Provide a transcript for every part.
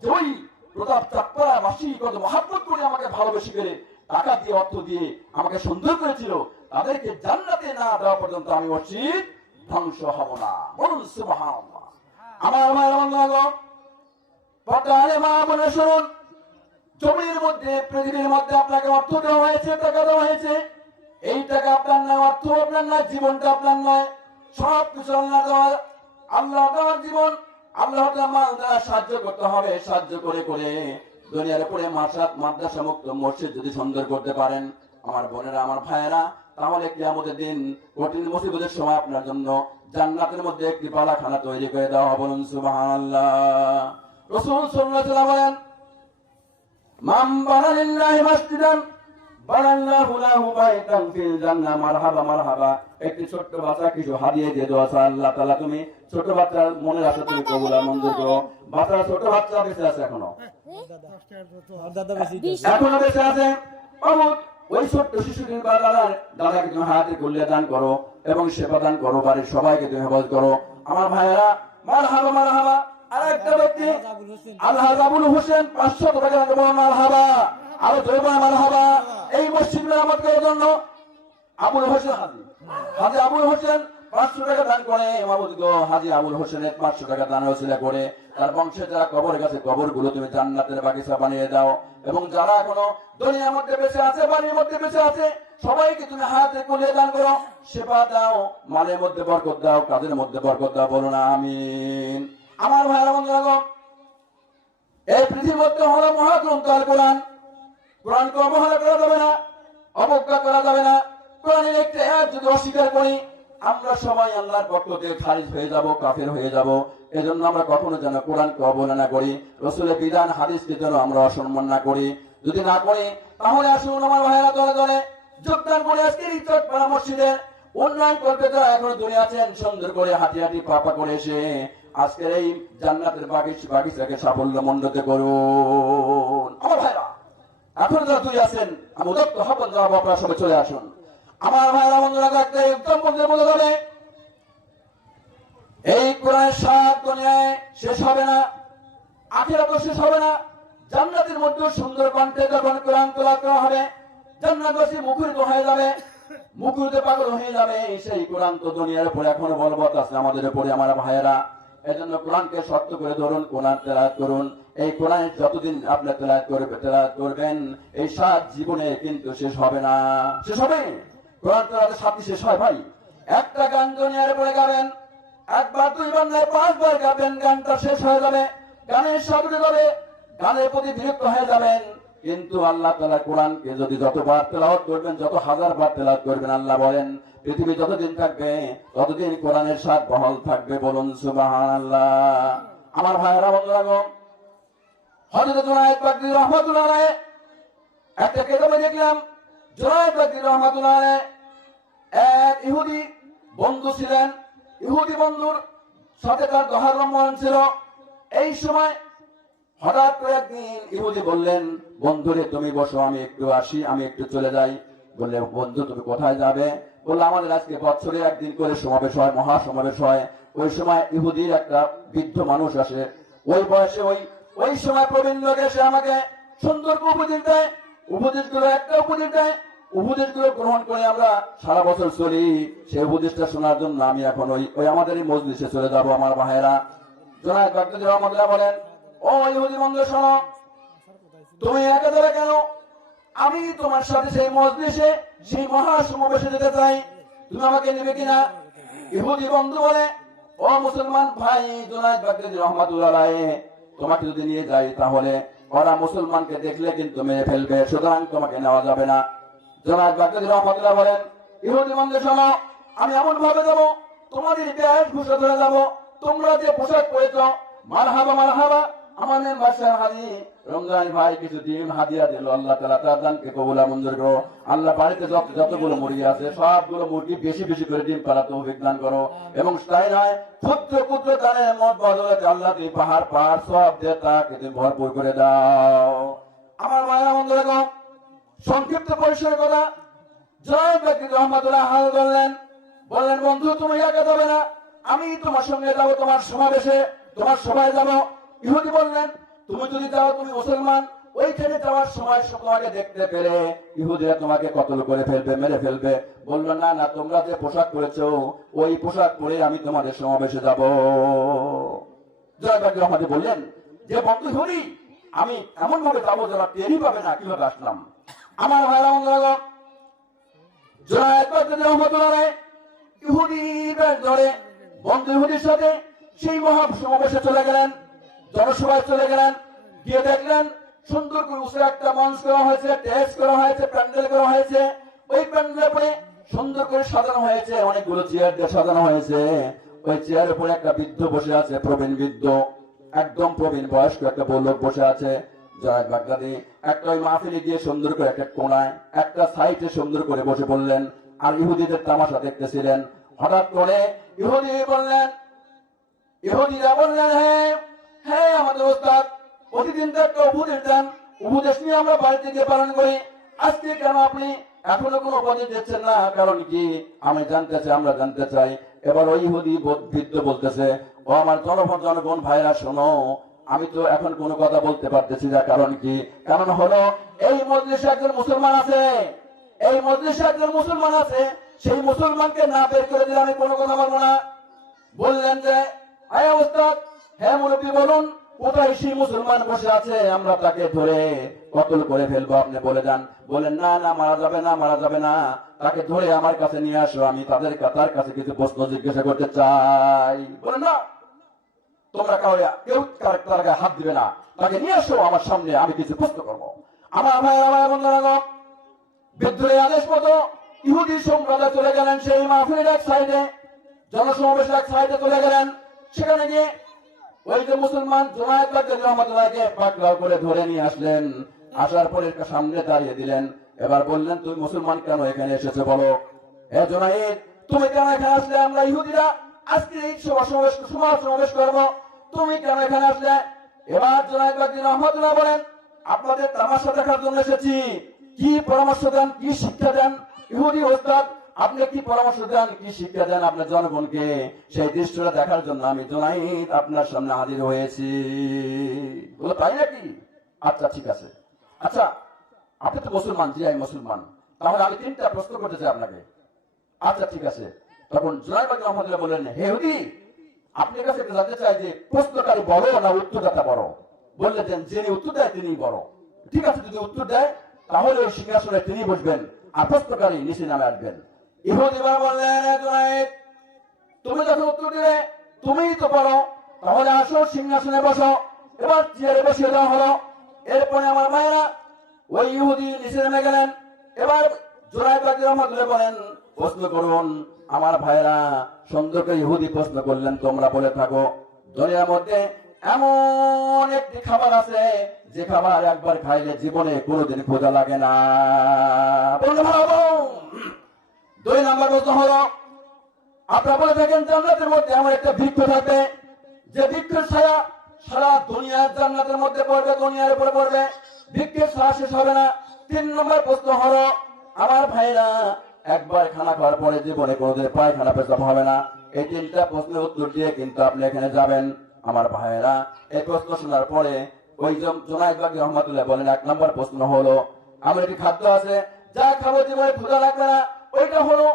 যে ওই প্রতাপ চাকরা মাসি কত মহাব্বত করে আমাকে ভালোবেসে করে টাকা দিয়ে অর্থ দিয়ে আমাকে সুন্দর করেছিল, তাদেরকে জান্নাতে না দেওয়া পর্যন্ত আমি মসজিদ ধ্বংস হব না। বলুন সুবহানাল্লাহ। আমার মায়ের পর্দারে মা বলে শুনুন, জমির মধ্যে পৃথিবীর মধ্যে আপনাকে অর্থ দেওয়া হয়েছে, টাকা দেওয়া হয়েছে, এই টাকা আপনার নয়, অর্থ আপনার নয়, জীবনটা আপনার নয়, সব কিছু আল্লাহ দেওয়া, আল্লাহ দেওয়ার জীবন, আল্লাহ মাল দ্বারা সাহায্য করতে হবে। সাহায্য করে করে দুনিয়ার উপরে মাদ্রাসা মুক্ত মসজিদ যদি সুন্দর করতে পারেন আমার বোনেরা, আমার ভাইয়েরা, তাহলে কিয়ামতের দিন কঠিন মুসিবতের সময় আপনার জন্য জান্নাতের মধ্যে একটি পালাখানা তৈরি করে দেওয়া। বলুন সুবহানাল্লাহ। রাসূল সাল্লাল্লাহু আলাইহি ওয়াসাল্লাম বলেন, মান বানা লিল্লাহি মাসজিদান বানাল্লাহু লাহু বাইতান ফিল জান্নাহ। মারহাবা মারহাবা। একটি ছোট্ট বাচ্চা কিছু হাদিয়া দিয়ে দোয়া চায়, আল্লাহ তাআলা তুমি ছোট বাচ্চার মনের আশা তুমি কবুল আর মঞ্জুর করো। বাচ্চা ছোট বাচ্চা বেঁচে আছে এখনো বেঁচে আছে। ওই ছোট্ট শিশুটির দাদাকে তুমি হায়াতে কল্যাণ দান করো এবং সেবা দান করো, বাড়ির সবাইকে তুমি হেফাজত করো। আমার ভাইয়েরা মারহাবা মারহাবা। আরেকটা ব্যক্তি আলহাজ আবুল হোসেন 500 টাকা দেবেন। মারহাবা, আরো জয় মারহাবা। এই মসজিদ মেরামত করার জন্য আবুল হোসেন হাজি আবুল হোসেন 500 টাকা দান করে। হাজি আবুল হোসেনের 500 টাকা দান ওসিলা করে তার বংশে যারা কবর গেছে কবর গুলো তুমি জান্নাতের বাগিচা বানিয়ে দাও। এবং যারা এখনো দুনিয়ার মধ্যে বেঁচে আছে, বাড়ির মধ্যে বেঁচে আছে, সবাইকে তুমি হাতে কলিয়ে দান করো, সেবা দাও, মালের মধ্যে বরকত দাও, কাজের মধ্যে বরকত দাও। বলুন আমিন। আমার ভাইরা বন্ধুরা, এই পৃথিবীর মধ্যে হলো মহাগ্রন্থ আল কোরআন। কোরআনকে অবহেলা করা যাবে না, অবজ্ঞা করা যাবে না। কোরআনের একটি আয়াত যদি অস্বীকার করি আমরা সবাই আল্লাহর পক্ষ থেকে খারিজ হয়ে যাব, কাফের হয়ে যাব। এজন্য আমরা কখনো যেন কোরআনকে অবহেলা করি, রাসূলের বিধান হাদিসকে যেন আমরা অসম্মান না করি। যদি না করি তাহলে আসুন আমার ভাইরা দলে দলে যোগদান করে আজকের এই চট্টগ্রাম মসজিদে উন্নয়ন করতে যারা এখনো দূরে আছেন, সুন্দর করে হাঁটি হাঁটি পাপা করে এসে আজকের এই জান্নাতের বাগিচাকে সাফল্য মণ্ডিত করুন। আমার ভাইরা এখন যারা দূরে আছেন আমি উদ্যত হবেন, যারা আপনারা সবাই চলে আসুন। আমার ভাইরা বন্ধুরা, একদম বলতে হবে এই কোরআনের স্বাদ দুনিয়ায় শেষ হবে না, আখিরাতেও শেষ হবে না। জান্নাতের মধ্যে সুন্দর কণ্ঠে যখন কোরআন তেলাওয়াত করা হবে জান্নাতবাসী মুখরিত হয়ে যাবে, মুখরিত পাগল হয়ে যাবে। সেই কোরআন তো দুনিয়ার উপরে এখনো বলবৎ আছে আমাদের উপরে। আমার ভাইয়েরা, এজন্য কোরআনকে শক্ত করে ধরুন, কোরআন তেলাওয়াত করুন। এই কোরআন যতদিন আপনি তেলাওয়াত করবেন এই সাত জীবনে কিন্তু শেষ হবে না। শেষ হবে কোরআন তেলাওয়াতের সাথে শেষ হয় ভাই। একটা গান দুনিয়ার উপরে গাবেন, একবার দুইবার নয় 5 বার গাবেন, গানটা শেষ হয়ে যাবে, গানের স্বাদ উঠে যাবে, গানের প্রতি বিরক্ত হয়ে যাবেন। কিন্তু আল্লাহ তাআলা কোরআনকে যদি যতবার তেলাওয়াত করবেন, যত হাজার বার তেলাওয়াত করবেন, আল্লাহ বলেন পৃথিবী যতদিন থাকবে ততদিন কোরআনের স্বাদ বহাল থাকবে। বলুন সুবহানাল্লাহ। আমার ভাইয়েরা বন্ধুরা, হযরত জুনায়েদ বাগদাদী রাহমাতুল্লাহ আলাইহি একটা কিতাবে দেখলাম, জুনায়েদ বাগদাদী রাহমাতুল্লাহ আলাইহি এক ইহুদি বন্ধু ছিলেন। ইহুদি বন্ধুর সাথে তার দহার রম্বন ছিল। এই সময় হঠাৎ করে একদিন ইহুদি বললেন, বন্ধুরে তুমি বসো, আমি একটু আসি, আমি একটু চলে যাই। বললে, বন্ধু তুমি কোথায় যাবে? বললো, আমাদের আজকে বছরে একদিন করে সমাবেশ হয়, মহা সমাবেশ হয়। ওই সময় ইহুদির একটা বৃদ্ধ মানুষ আসে, ওই বয়সে ওই সময় প্রবীণ লোক এসে আমাকে সুন্দর উপদেশ দেয়। উপদেশগুলো একটা উপদেশ দেয়, উপদেশগুলো গ্রহণ করে আমরা সারা বছর চলি। সেই উপদেশটা শোনার জন্য আমি এখন ওই আমাদের এই মজলিসে চলে যাব। আমার ভাইয়েরা, জুনায়েদ বাগদাদী রাহমাতুল্লাহ বলেন, ও ইহুদি বন্ধু শোনো, তুমি একা যাবে কেন? আমি তোমার সাথে সেই মজলিসে, সেই মহা সমাবেশে যেতে চাই, তুমি আমাকে নেবে কিনা? ইহুদি বন্ধু বলে, ও মুসলমান ভাই জুনায়েদ বাগদাদী রাহমাতুল্লাহ আলাইহি, তোমাকে যদি নিয়ে যাই তাহলে ওরা মুসলমানকে দেখলে কিন্তু মেরে ফেলবে, সুতরাং তোমাকে নেওয়া যাবে না। জুনায়েদ বাগদাদী রাহমাতুল্লাহ বলেন, ইহুদি বন্ধু শোনো, আমি এমন ভাবে যাবো তোমাদের বেশভূষা ধরে যাবো, তোমরা যে পোশাক পরেছ, মারহাবা মারহাবা। আমাদের বাসার হাজি রমজান ভাই কিছু ডিম হাদিয়া দিল, আল্লাহ তাআলা তার দানকে কবুল আর মঞ্জুর করো। আল্লাহ বাড়িতে যতগুলো মুরগি আছে সবগুলো মুরগি বেশি বেশি করে ডিম পাড়া তৌফিক দান করো। এবং তাই নয়, ক্ষুদ্র ক্ষুদ্র দানের মত বদলাতে আল্লাহ তুমি পাহাড় সব দিয়ে তাকে তুমি ভরপুর করে দাও। আমার মায়েরা বন্ধুরা, সংক্ষিপ্ত পরিসরের কথা জুনায়েদ বাগদাদী রাহমাতুল্লাহ বললেন, বন্ধু তুমি একা যাবে না, আমি তোমার সঙ্গে যাবো, তোমার সমাবেশে তোমার সবাই যাবো। ইহুদি বললেন, তুমি যদি যাও তুমি মুসলমান, ওইখানে যাওয়ার সময় তোমাকে দেখতে পেলে ইহুদিরা তোমাকে কতল করে ফেলবে, মেরে ফেলবে। বললো না না, তোমরা যে পোশাক পরেছো ওই পোশাক পরে আমি তোমাদের সমাবেশে যাব। জয়বাগ আমাদের বললেন যে বন্ধু হরি, আমি এমন ভাবে যাবো যারা টেরই পাবে না কিভাবে আসলাম। আমার ভাইরা বন্ধুরা, ইহুদিদের ধরে বন্ধু ইহুদির সাথে সেই মহা সমাবেশে চলে গেলেন, জনসভায় চলে গেলেন। গিয়ে দেখলেন সুন্দর করে উঁচু একটা মঞ্চ করা হয়েছে, টেস্ট করা হয়েছে, প্যান্ডেল করা হয়েছে। ওই প্যান্ডেলের পরে সুন্দর করে সাজানো হয়েছে, অনেকগুলো চেয়ার দিয়ে সাজানো হয়েছে। ওই চেয়ারের উপরে একটা বৃদ্ধ বসে আছে, প্রবীণ বৃদ্ধ, একদম প্রবীণ বয়স্ক একটা লোক বসে আছে। জয় বাগদাদি একটা ওই মাহফিলি দিয়ে সুন্দর করে একটা কোনায় একটা সাইডে সুন্দর করে বসে পড়লেন, আর ইহুদিদের তামাশা দেখতেছিলেন। হঠাৎ করে ইহুদিরা বললেন, হ্যাঁ হ্যাঁ আমাদের ওস্তাদ প্রতিদিন তো একটা উপদেশ দেন, উপদেশ নিয়ে আমরা বাড়িতে গিয়ে পালন করি, আজকে কেন আপনি এখনো কোনো উপদেশ দিচ্ছেন না? কারণ কি আমি জানতে চাই, আমরা জানতে চাই। এবার ওই ইহুদি বৃদ্ধ বলতেছে, ও আমার জনগণ ভাইরা শোনো, আমি তো এখন কোনো কথা বলতে পারতেছি না। কারণ কি? কারণ হলো এই মজলিসে একজন মুসলমান আছে, এই মজলিসে একজন মুসলমান আছে, সেই মুসলমানকে না বের করে দিলে আমি কোনো কথা বলবো না। বললেন যে আয় ওস্তাদ, হ্যাঁ মুরব্বী বলুন, কোথায় সেই মুসলমান বসে আছে, আমরা তাকে ধরে কতল করে ফেলবো, আপনি বলে যান। বলেন না না, মারা যাবে না, মারা যাবে না, তাকে ধরে আমার কাছে নিয়ে আসো, আমি তার কাছে কিছু প্রশ্ন জিজ্ঞাসা করতে চাই। বলেন না, তোমরা কেউ তার গায়ে হাত দিবে না, তাকে নিয়ে আসো আমার সামনে, আমি কিছু প্রশ্ন করবো। আমার ভাই আমার বন্ধুরা, বিদ্রোহী আদেশ মতো ইহুদি সম্প্রদায় চলে গেলেন সেই মাহফিলের এক সাইডে, জনসমাবেশের এক সাইডে চলে গেলেন। সেখানে গিয়ে ওই যে মুসলমান জুনায়েদ বাগদাদী রহমাতুল্লাহকে পাকড়াও করে ধরে নিয়ে আসলেন, আসার পরে সামনে দাঁড়িয়ে দিলেন। এবার বললেন, তুই মুসলমান কেন এখানে এসেছে বলো? হে জুনায়েদ, তুমি কেন এখানে আসলে? আমরা ইহুদিরা আজকে এই সমাবেশ করবো, তুমি কেন এখানে আসলে? এবার জুনায়েদ বাগদাদী রহমাতুল্লাহ বলেন, আপনাদের তামাশা দেখার জন্য এসেছি। কি পরামর্শ দেন, কি শিক্ষা দেন? ইহুদি ওস্তাদ, আপনি কি পরামর্শ দেন, কি শিক্ষা দেন আপনার জনগণকে? সেই দৃশ্যটা দেখার জন্য আমি জুনায়েদ আপনার সামনে হাজির হয়েছি। বলো তাই নাকি? আচ্ছা ঠিক আছে, আচ্ছা আপনি তো মুসলমান। জি আমি মুসলমান। তাহলে আমি 3টা প্রশ্ন করতে চাই আপনাকে। আচ্ছা ঠিক আছে। তখন জুনায়েদ বাগদাদী রহমাতুল্লাহ বললেন, হে ইহুদি, আপনার কাছে জানতে চাই যে প্রশ্নকারী বড় না উত্তরদাতা বড়? বললেন যে যিনি উত্তর দেয় তিনি বড়। ঠিক আছে, যদি উত্তর দেয় তাহলে ওই সিংহাসনে তিনি বসবেন, আর প্রশ্নকারী নিচে নামে আসবেন। ইহুদি বললেন, জুনায়েদ, তুমি যখন উত্তর দিলে তুমিই তো বলো, তাহলে আসো সিংহাসনে বসো। এবার চেয়ারে বসিয়ে দেওয়া হলো। এরপরে আমার মায়েরা ওই ইহুদি নিচে নেমে গেলেন। এবার জুনায়েদ বাগদাদী রহমাতুল্লাহ বলেন, প্রশ্ন করুন। আমার ভাইরা সুন্দর করে ইহুদি প্রশ্ন করলেন, তোমরা বলে থাকো দুনিয়ার মধ্যে এমন একটি খাবার আছে যে খাবার একবার খাইলে জীবনে কোনোদিন ক্ষুধা লাগে না। 2 নম্বর প্রশ্ন হলো, আপনারা বলে থাকেন জান্নাতের মধ্যে এমন একটা বৃক্ষ থাকবে যে বৃক্ষের ছায়া সারা দুনিয়ার জান্নাতের মধ্যে পড়বে, দুনিয়ার উপরে পড়বে, বৃক্ষের ছায়া শেষ হবে না। 3 নম্বর প্রশ্ন হলো, আমার ভাইরা একবার খানা খাওয়ার পরে জীবনে কোনোদিন পায়খানা পেশাব হবে না। এই 3টা প্রশ্নের উত্তর দিয়ে কিন্তু আপনি এখানে যাবেন। আমার ভাইয়েরা এই প্রশ্ন শোনার পরে ওই জুনায়েদ বাগদাদী রহমাতুল্লাহ বলেন, 1 নম্বর প্রশ্ন হলো, আমার একটি খাদ্য আছে যা খাবো জীবনে ক্ষুধা লাগবে না, ওইটা হলো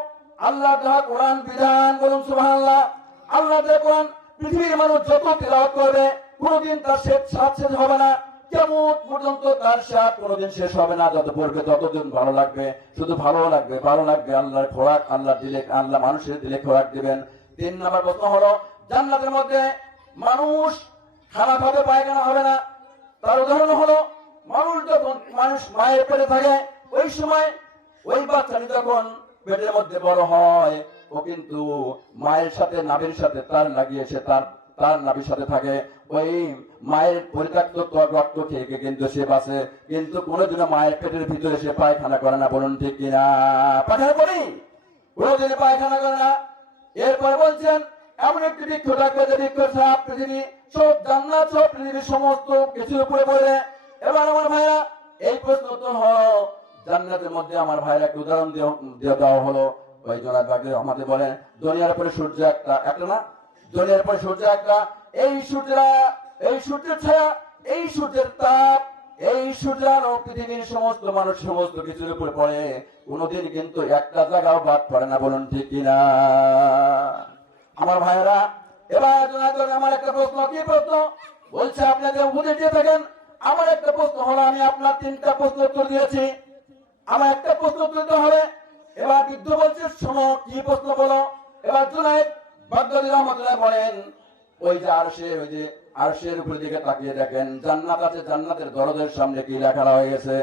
আল্লাহর দেওয়া কোরআন বিধান। বলুন সুবহানাল্লাহ। আল্লাহর দেওয়া কোরআন পৃথিবীর মানুষ যত তিলাওয়াত করবে কোনোদিন তার স্বাদ শেষ হবে না, কিয়ামত পর্যন্ত তার স্বাদ কোনোদিন শেষ হবে না। যত পড়বে ততদিন ভালো লাগবে, শুধু ভালো লাগবে, ভালো লাগবে। আল্লাহর খোরাক আল্লাহ দিলে, আল্লাহ মানুষের দিলে খোরাক দিবেন। 3 নম্বর প্রশ্ন হলো, জান্নাতের মধ্যে মানুষ খানা খাবে, পায়খানা হবে না। তার উদাহরণ হলো, মানুষ মায়ের পেটে থাকে, ওই সময় ওই বাচ্চাটি যখন পেটের মধ্যে বড় হয়, ও কিন্তু মায়ের সাথে নাভির সাথে তার লাগিয়ে সে তার নাভির সাথে থাকে। ওই মায়ের পরিত্যক্ত রক্ত খেয়ে কিন্তু সে বাঁচে, কিন্তু কোনোদিনও মায়ের পেটের ভিতরে সে পায়খানা করে না। বলুন ঠিক কিনা? পায়খানা করি, কোনোদিন পায়খানা করে না। এরপর বলছেন, এমন একটি বৃক্ষ থাকবে যে বৃক্ষ ছায়া পৃথিবী সব জান্নাত, সব পৃথিবীর সমস্ত কিছুর উপরে পড়ে। এবার আমার ভাইরা এই প্রশ্ন তো হলো, জান্নাতের মধ্যে আমার ভাইরা একটা উদাহরণ দিয়ে দেওয়া হলো। ওই জুনায়েদ বাগদাদী রহমাতুল্লাহ বলেন, দুনিয়ার পরে সূর্য একটা না, দুনিয়ার পরে সূর্য একটা, এই সূর্যের ছায়া এই সূর্যের তাপ, এই সূর্য আলো পৃথিবীর সমস্ত মানুষ সমস্ত কিছুর উপরে পড়ে, কোনোদিন কিন্তু একটা জায়গাও বাদ পড়ে না, বলুন ঠিক কিনা? আমার ভাইয়েরা, এবার আমার একটা প্রশ্ন, কি প্রশ্ন বলছে? আপনি যে উপদেশ দিয়ে থাকেন, আমার একটা প্রশ্ন হলো, আমি আপনার 3টা প্রশ্ন উত্তর দিয়েছি, আমার একটা প্রশ্ন উত্তর দিতে হবে। এবার বৃদ্ধ বলছে, শোনো কি প্রশ্ন বলো। এবার জুনায়েদ বাগদাদী রহমাতুল্লাহ বলেন, ওই যে আরশের উপর দিকে তাকিয়ে দেখেন, জান্নাত আছে, জান্নাতের দরজার সামনে কি লেখা হয়েছে?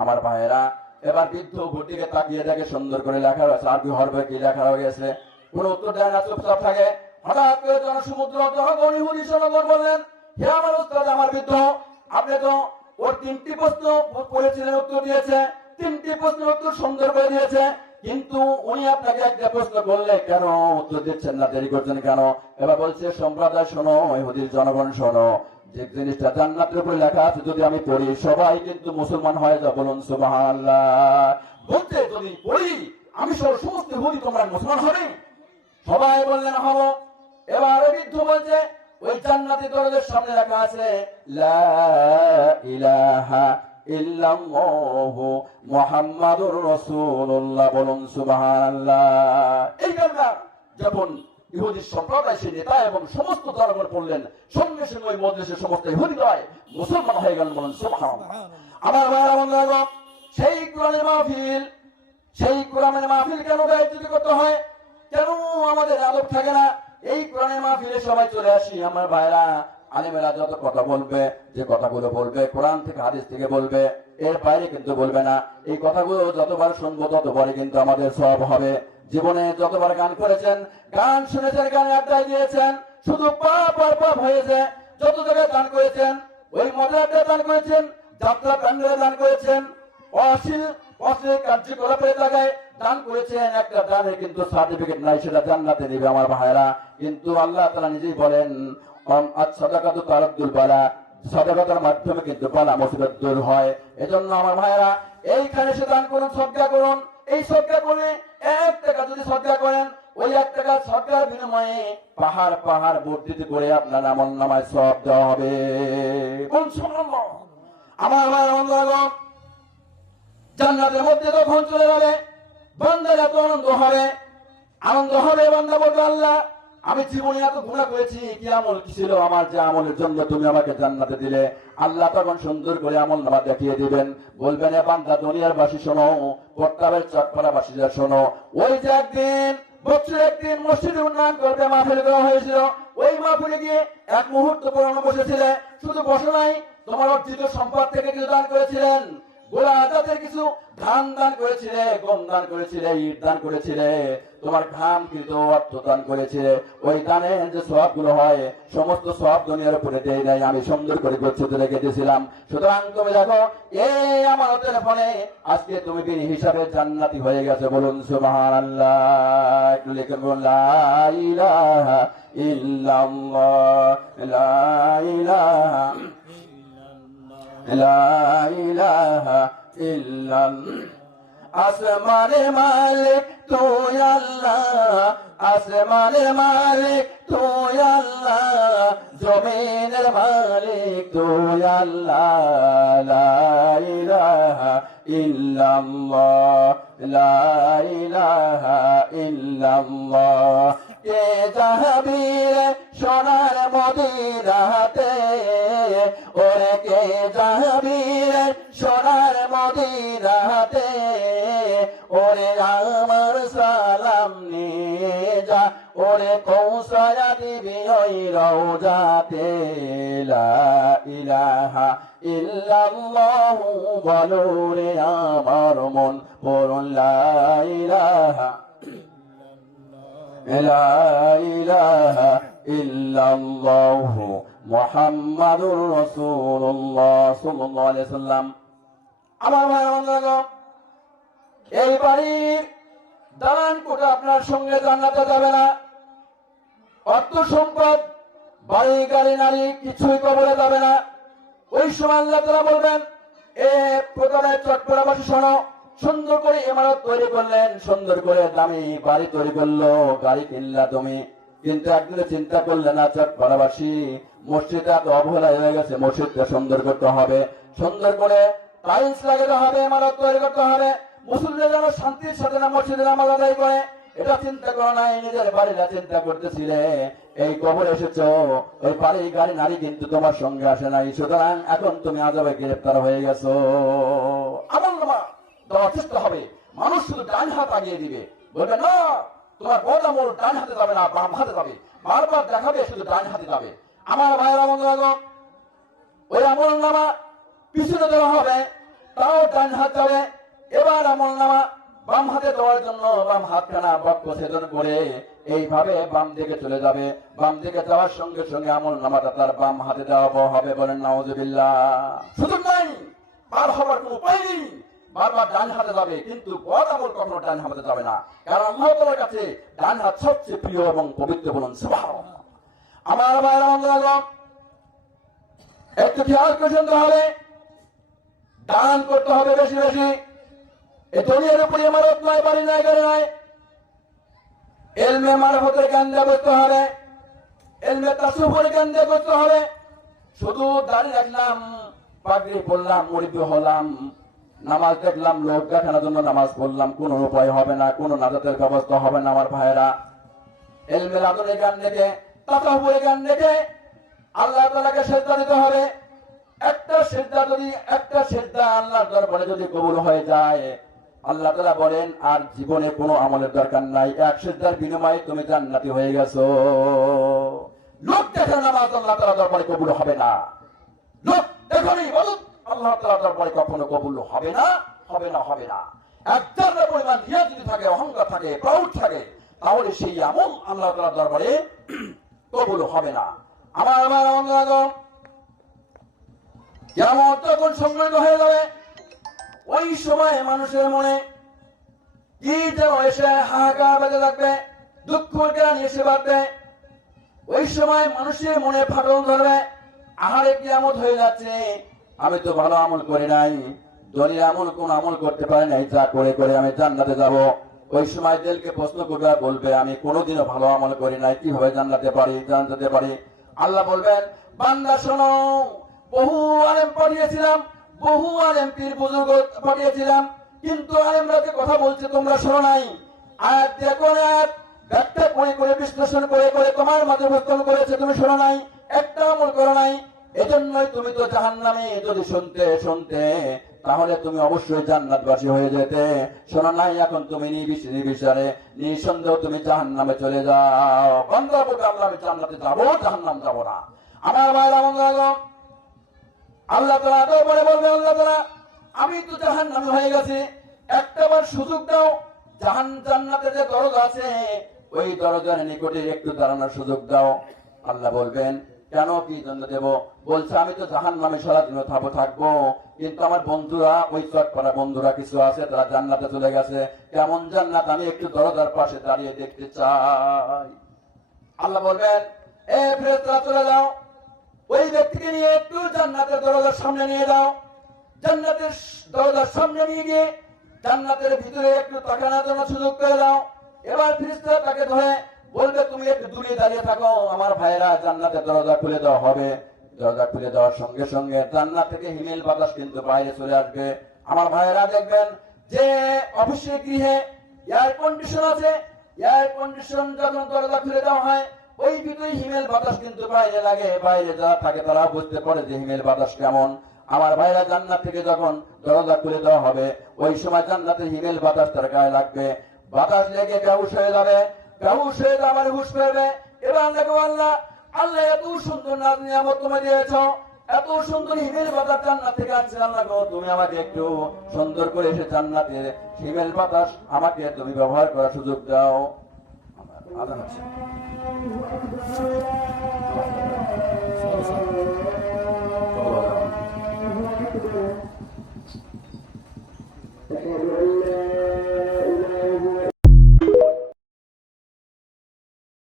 আমার ভাইয়েরা, এবার বৃদ্ধ উপর দিকে তাকিয়ে দেখে, সুন্দর করে লেখা হয়েছে, আরবি হরফে কি লেখা হয়েছে? কোন উত্তর দেয় না, চুপচাপ থাকে। হঠাৎ করে জনসমুদ্র জনগণ ইহুদি জনগণ বললেন, হে আমার উস্তাদ, আমার বৃদ্ধ, আপনি তো ওর 3টি প্রশ্ন পড়েছিলেন, উত্তর দিয়েছে, 3টি প্রশ্ন উত্তর সুন্দর করে দিয়েছে, কিন্তু উনি আপনাকে একটা প্রশ্ন করলে কেন উত্তর দিচ্ছেন না, দেরি করছেন কেন? এবার বলছে, সম্প্রদায় শোনো, ইহুদির জনগণ শোনো, যে জিনিসটা জান্নাতের উপরে লেখা আছে যদি আমি পড়ি, সবাই কিন্তু মুসলমান হয়ে যাবে, বলুন সুবহানাল্লাহ। বলতে যদি পড়ি আমি সমস্ত ইহুদি তোমরা মুসলমান হবে? সবাই বললেন হবো। এবার বৃদ্ধ বলছে, ওই জান্নাতি দরজার সামনে লেখা আছে, লা ইলাহা ইল্লাল্লাহু মুহাম্মাদুর রাসূলুল্লাহ, বলুন সুবহানাল্লাহ। এই কারণে যখন ইহুদি সম্প্রদায় সে নেতা এবং সমস্ত জনগণ পড়লেন, সঙ্গে সঙ্গে ওই মজলিসের সমস্ত ইহুদিরাই মুসলমান হয়ে গেলেন, বলুন সুবহানাল্লাহ। আমার ভাইরা বন্ধুগণ, সেই কোরআনের মাহফিল, সেই কোরআনের মাহফিল কেন দায়িত্ব করতে হয়? কেন আমাদের আদব থাকে না? এই কোরআনের মাহফিলে সবাই চলে আসি। আমার ভাইরা, আলেমেরা যত কথা বলবে, যে কথাগুলো বলবে কোরআন থেকে হাদিস থেকে বলবে, এর বাইরে কিন্তু বলবে না। এই কথাগুলো যতবার শুনবো ততবারই কিন্তু আমাদের সওয়াব হবে। জীবনে যতবার গান করেছেন, গান শুনেছেন, গানে আড্ডায় দিয়েছেন, শুধু পাপ আর পাপ হয়েছে। যত জায়গায় দান করেছেন, ওই মজার আড্ডায় দান করেছেন, যাত্রা প্যান্ডেলে দান করেছেন, অশ্লীল কার্যকলাপের জায়গায় দান করেছেন, একটা দানের কিন্তু সার্টিফিকেট নাই, সেটা জান্নাতে নেবে আমার ভাইরা। কিন্তু আল্লাহ তাআলা নিজেই বলেন, সাদাকাতু তারাদ্দুল বালা, সাদাকাতের মাধ্যমে কিন্তু বালা মুসিবত দূর হয়। এজন্য আমার ভাইরা, এইখানে সে দান করুন, সদকা করুন। এই সদকা করে 1 টাকা যদি সদকা করেন, ওই 1 টাকা সদকার বিনিময়ে পাহাড় পাহাড় বর্ধিত করে আপনার আমলনামায় সওয়াব দেওয়া হবে। কোন সুবহানাল্লাহ। আমার ভাইরা, জান্নাতের মধ্যে যখন চলে যাবে, বান্দার এত আনন্দ হবে, বান্দা বলবে, আল্লাহ আমি জীবনে এত গুনাহ করেছি, কি আমল কি ছিল আমার, যে আমলের জন্য তুমি আমাকে জান্নাতে দিলে? আল্লাহ তখন সুন্দর করে আমল নামা দেখিয়ে দিবেন, বলবেন, এ বান্দা, দুনিয়ার বাসী শোনো, প্রত্যাবের চটপাড়া বাসীরা শোনো, ওই যে একদিন বছরে একদিন মসজিদে উন্নয়ন করবে মাহফিল দেওয়া হয়েছিল, ওই মাহফিলে গিয়ে 1 মুহূর্ত পড়ানো বসেছিলে, শুধু বসে নাই, তোমার অর্জিত সম্পদ থেকে কিছু দান করেছিলেন, গোলা আজাদের কিছু ধান দান করেছিলে, গম দান করেছিলে, ইট দান করেছিলে, তোমার ঘাম কিন্তু অর্থ দান করেছিলে। ওই দানের যে সওয়াব গুলো হয়, সমস্ত সওয়াব দুনিয়ার উপরে দেয় নাই, আমি সুন্দর করে গচ্ছিত রেখে দিয়েছিলাম। সুতরাং তুমি দেখো, এই আমানতের ফলে আজকে তুমি বিনি হিসাবে জান্নাতি হয়ে গেছে, বলুন সুবহানাল্লাহ। একটু লিখে বলুন, লা ইলাহা ইল্লাল্লাহ, লা ইলাহা লা ইলাহা ইল্লাল্লাহ। আসমানের মালিক তুই আল্লাহ, আসমানের মালিক তুই আল্লাহ, জমিনের মালিক তুই আল্লাহ, লা ইলাহা ইল্লাল্লাহ, লা ইলাহা ইল্লাল্লাহ। কে যাবি রে সোনার মদিনাতে, ওরে কে যাবি রে সোনার মদিনাতে, ওরে আমার সালাম নিয়ে যা, ওরে পৌঁছায়া দিবি ওই রওজাতে, লা ইলাহা ইল্লাল্লাহু বলো রে আমার মন, বলুন লা ইলাহা লা ইলাহা ইল্লাল্লাহু মুহাম্মাদুর রাসূলুল্লাহ সাল্লাল্লাহু আলাইহি সাল্লাম। আমার ভাইরা, এই বাড়ির দালান কোঠা আপনার সঙ্গে জান্নাতে যাবে না, অর্থ সম্পদ, বাড়ি গাড়ি নারী কিছুই কবরে যাবে না। ওই সময় আল্লাহ তাআলা বলবেন, এ প্রথমে চট্টগ্রামবাসী শোনো, সুন্দর করে ইমারত তৈরি করলেন, সুন্দর করে দামি বাড়ি তৈরি করলো, গাড়ি কিনলা তুমি, কিন্তু একদিনে চিন্তা করলেন না চট্টগ্রামবাসী মসজিদটা এত অবহেলা হয়ে গেছে, মসজিদটা সুন্দর করতে হবে, সুন্দর করে টাইলস লাগাতে হবে, ইমারত তৈরি করতে হবে, মুসলিমরা যেন শান্তির সাথে না মসজিদে নামাজ আদায় করে। এটা চিন্তা করো নাই, নিজের বাড়িটা চিন্তা করতেছিলে। এই কবর এসেছো, ওই বাড়ি গাড়ি নারী কিন্তু তোমার সঙ্গে আসে নাই, সুতরাং এখন তুমি আযাবে গ্রেফতার হয়ে গেছো। আমলনামা দেওয়ার চেষ্টা হবে, মানুষ শুধু ডান হাত আগিয়ে দিবে, বলবে না তোমার বদ আমল ডান হাতে যাবে না, বাম হাতে যাবে, বারবার দেখাবে শুধু ডান হাতে যাবে। আমার ভাইয়ের আমল লাগো, ওই আমলনামা পিছনে দেওয়া হবে, তাও ডান হাত যাবে। এবার আমলনামা বাম হাতে দেওয়ার জন্য বাম হাতখানা বক্ষ ছেদন করে এইভাবে বাম দিকে চলে যাবে। বাম দিকে যাওয়ার সঙ্গে সঙ্গে আমলনামাটা তার বাম হাতে দেওয়া হবে। বলেন নাউজুবিল্লাহ। সুযোগ নাই, পার হবার কোনো উপায় নেই, বারবার ডান হাতে যাবে, কিন্তু বদ আমল কখনো ডান হাতে যাবে না, কারণ আল্লাহ তাআলার কাছে ডান হাত সবচেয়ে প্রিয় এবং পবিত্র। বলুন সুবহানাল্লাহ। আমার ভাইয়ের আমল একটু খেয়াল করে শুনতে হবে, দান করতে হবে বেশি বেশি। এই দুনিয়ার উপরে ইমারত নয়, বাড়ি নয়, গাড়ি নয়, ইলমে মারফতের জ্ঞান দিয়ে করতে হবে, ইলমে তাসাউফের জ্ঞান দিয়ে করতে হবে। শুধু দাঁড়িয়ে রাখলাম, পাগড়ি পরলাম, মুরিদ হলাম, নামাজ দেখলাম, লোক দেখানোর জন্য নামাজ পড়লাম, কোনো উপায় হবে না, কোনো নাজাতের ব্যবস্থা হবে না। আমার ভাইয়েরা, ইলমে লাদুনের জ্ঞান দেখে, তাসাউফের জ্ঞান দেখে আল্লাহ তাআলাকে সিজদা দিতে হবে। একটা সিজদা আল্লাহর দরবারে যদি কবুল হয়ে যায়, আল্লাহ তাআলা বলেন আর জীবনে কোনো আমলের দরকার নাই, এক সিজদার বিনিময়ে তুমি জান্নাতি হয়ে গেছো। লোক দেখা নামাজ আল্লাহ তাআলার দরবারে কবুল হবে না, লোক দেখনি বলুন আল্লাহ তাআলার দরবারে কখনো কবুল হবে না, হবে না, হবে না। একজন পরিমাণ রিয়া যদি থাকে, অহংকার থাকে, প্রাউড থাকে, তাহলে সেই আমল আল্লাহ তাআলার দরবারে কবুল হবে না। আমার আমল কেমন তখন সংগঠিত হয়ে যাবে, ওই সময় মানুষের মনে কি যেন এসে হাহাকার বেজে থাকবে, দুঃখ জ্ঞান এসে বাড়বে। ওই সময় মানুষের মনে ফাটল ধরবে, আহারে কিয়ামত হয়ে যাচ্ছে, আমি তো ভালো আমল করি নাই, দুনিয়া আমল কোন আমল করতে পারি নাই, যা করে করে আমি জান্নাতে যাব। ওই সময় দিলকে প্রশ্ন করবে, বলবে আমি কোনোদিনও ভালো আমল করি নাই, কিভাবে জান্নাতে পারি। আল্লাহ বলবেন, বান্দা শোনো, বহু আলেম পাঠিয়েছিলাম, বহু আলেম পীর বুজুর্গ পাঠিয়েছিলাম, কিন্তু আলেমরা যে কথা বলছে তোমরা শোনো নাই। আয়াত দিয়ে কোন আয়াত ব্যাখ্যা করে করে বিশ্লেষণ করে করে তোমার মাঝে উপস্থাপন করেছে, তুমি শোনো নাই, একটা আমল করো নাই, এজন্যই তুমি তো জাহান্নামে। যদি শুনতে তাহলে তুমি অবশ্যই জান্নাতবাসী হয়ে যেতে। শোনো নাই, এখন তুমি নির্বিচারে নিঃসন্দেহ তুমি জাহান্নামে চলে যাও। বান্দা বলবে আল্লাহ আমি জান্নাতে যাবো, জাহান্নাম যাবো না। আমার ভাইরা আমল আল্লাহ তাআলা তো বলে বলবে, আল্লাহ তাআলা আমি তো জাহান্নামী হয়ে গেছি, একটাবার সুযোগ দাও, জান্নাতের যে দরজা আছে ওই দরজার নিকটে একটু দাঁড়ানোর সুযোগ দাও। আল্লাহ বলবেন, কেন, কি জন্য দেব? বলছে আমি তো জাহান্নামে সারাদিন থাকবো, কিন্তু আমার বন্ধুরা, ওই চটপাড়া বন্ধুরা কিছু আছে, তারা জান্নাতে চলে গেছে। কেমন জান্নাত, আমি একটু দরজার পাশে দাঁড়িয়ে দেখতে চাই। আল্লাহ বলবেন, এ ফেরেশতারা চলে যাও, ওই ব্যক্তিকে নিয়ে একটু জান্নাতের দরজার সামনে নিয়ে যাও। জান্নাতের দরজার সামনে নিয়ে গিয়ে জান্নাতের ভিতরে একটু তাকানোর জন্য সুযোগ করে দাও। এবার ফেরেশতারা তাকে ধরে বলবে, তুমি একটু দূরে দাঁড়িয়ে থাকো। আমার ভাইয়েরা, জান্নাতের দরজা খুলে দেওয়া হবে। দরজা খুলে দেওয়ার সঙ্গে সঙ্গে জান্নাত থেকে হিমেল বাতাস কিন্তু বাইরে চলে আসবে। আমার ভাইয়েরা দেখবেন যে অফিসে গৃহে এয়ার কন্ডিশন আছে, এয়ার কন্ডিশন যখন দরজা খুলে দেওয়া হয়, ওই ভিতরে হিমেল বাতাস কিন্তু বাইরে লাগে। বাইরে যারা থাকে তারা বুঝতে পারে যে হিমেল বাতাস কেমন। আমার ভাইরা, জান্নাত থেকে যখন দরজা খুলে দেওয়া হবে, ওই সময় জান্নাতের হিমেল বাতাস তার গায়ে লাগবে। বাতাস লেগে বেহুশ হয়ে যাবে, বেহুশ হয়ে আমার হুশ ফেরবে। এবার দেখো আল্লাহ এত সুন্দর নিয়ামত তোমায় দিয়েছ, এত সুন্দর হিমেল বাতাস জান্নাত থেকে আসছে। আল্লাহ গো, তুমি আমাকে একটু সুন্দর করে এসে জান্নাতের হিমেল বাতাস আমাকে তুমি ব্যবহার করার সুযোগ দাও। আল্লাহ